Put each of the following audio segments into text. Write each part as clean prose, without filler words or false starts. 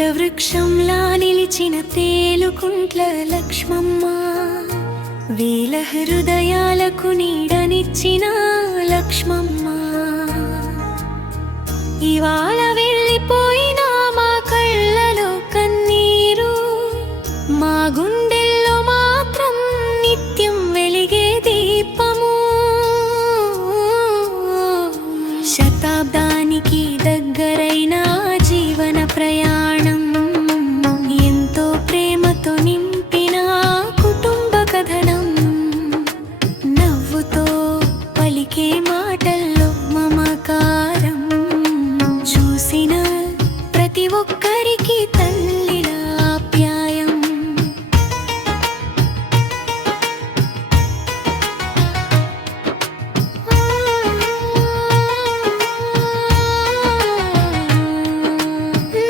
వటవృక్షంలా నిలిచిన తేలుకుంట్ల లక్ష్మమ్మ, వేల హృదయాలకు నీడనిచ్చిన లక్ష్మమ్మ, ఇవాళ వెళ్ళిపోయినా మా కళ్ళలో కన్నీరు, మా గుండెల్లో మాత్రం నిత్యం వెలిగే దీపము. శతాబ్దానికి దగ్గరైన జీవన ప్రయాణం, ఎంతో ప్రేమతో నింపిన కుటుంబ కథనం, నవ్వుతో పలికే మాటల్లో మమకారం, చూసిన ప్రతి ఒక్కరికి తల్లిలా ఆప్యాయం.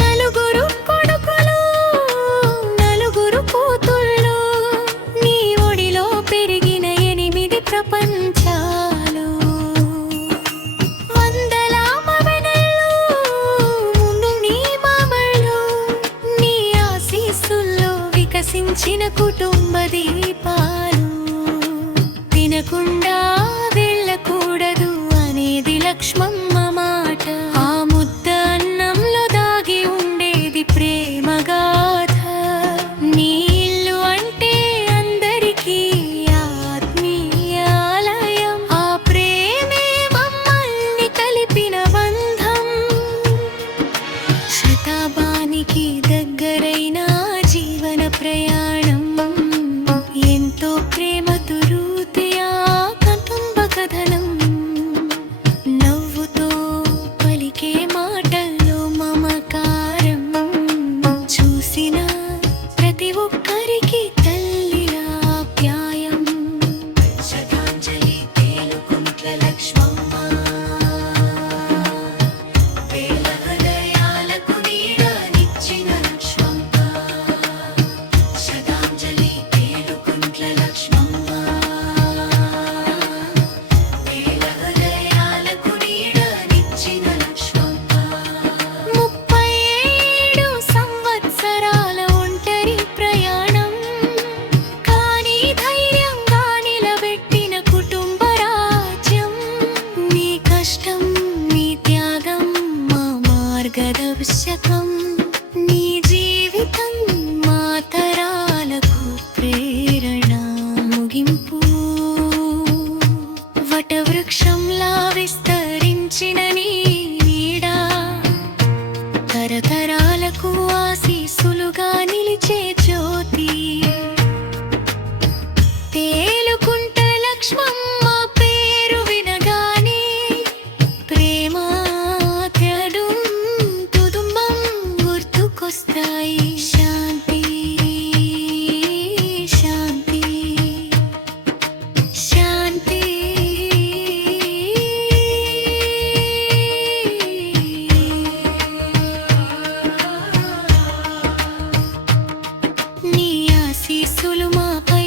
నలుగురు కొడుకులు, నలుగురు కూతుళ్ళు, నీ ఒడిలో పెరిగిన 8 ప్రపంచాలు, వందల మవెనెళ్ళు ముందు నీ మామళ్ళు, నీ ఆశీస్సుల్లో వికసించిన కుటుంబ దీపాలు. తినకుండా వెళ్ళకూడదు అనేది లక్ష్మమ్మ మాట, ఆ ముద్ద అన్నంలో దాగి ఉండేది ప్రేమ గాథ. నీ ఇల్లు అంటే అందరికీ ఆత్మీయాలయం, ఆ ప్రేమే మమ్మల్ని కలిపిన బంధం. శతాబ్దానికి దగ్గరైన జీవన ప్రయాణం, ఎంతో ప్రేమతో రూతే ఆ కుటుంబ కథనం, నవ్వుతో పలికే మాటల్లో మమకారం, చూసిన ప్రతి ఒక్కరికి తల్లిలా ఆప్యాయం. శ్రద్ధాంజలి తేలుకుంట్ల లక్ష్మమ్మ, వేల హృదయాలకు నీడనిచ్చిన లక్ష్మమ్మ. శ్రద్ధాంజలి తేలుకుంట్ల లక్ష్మమ్మ, వేల హృదయాలకు నీడనిచ్చిన లక్ష్మమ్మ. 37 సంవత్సరాల ఒంటరి ప్రయాణం, కానీ ధైర్యంగా నిలబెట్టిన కుటుంబ రాజ్యం. నీ కష్టం, నీ త్యాగం మా మార్గదర్శకం, నీ జీవితం మా తరాలకు ప్రేరణ ముగింపు. వటవృక్షంలా విస్తరించిన నీ నీడ, తరతరాలకు ఆశీస్సులుగా నిలిచే జ్యోతి. తేలుకుంట లక్ష్మమ్మ పేరు వినగానే ప్రేమ త్యాగం కుటుంబం గుర్తుకొస్తాయి. శాంతి శాంతి శాంతి. నీ ఆశీస్సులు మాపై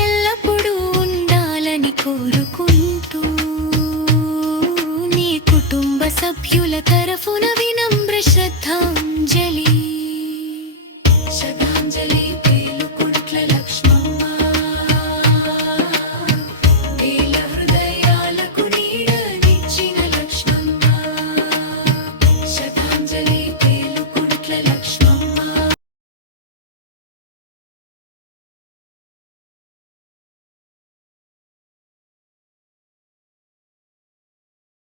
ఎల్లప్పుడూ ఉండాలని కోరుకుంటూ, నీ కుటుంబ సభ్యుల తరఫున వినమ్ర శ్రద్ధాంజలి.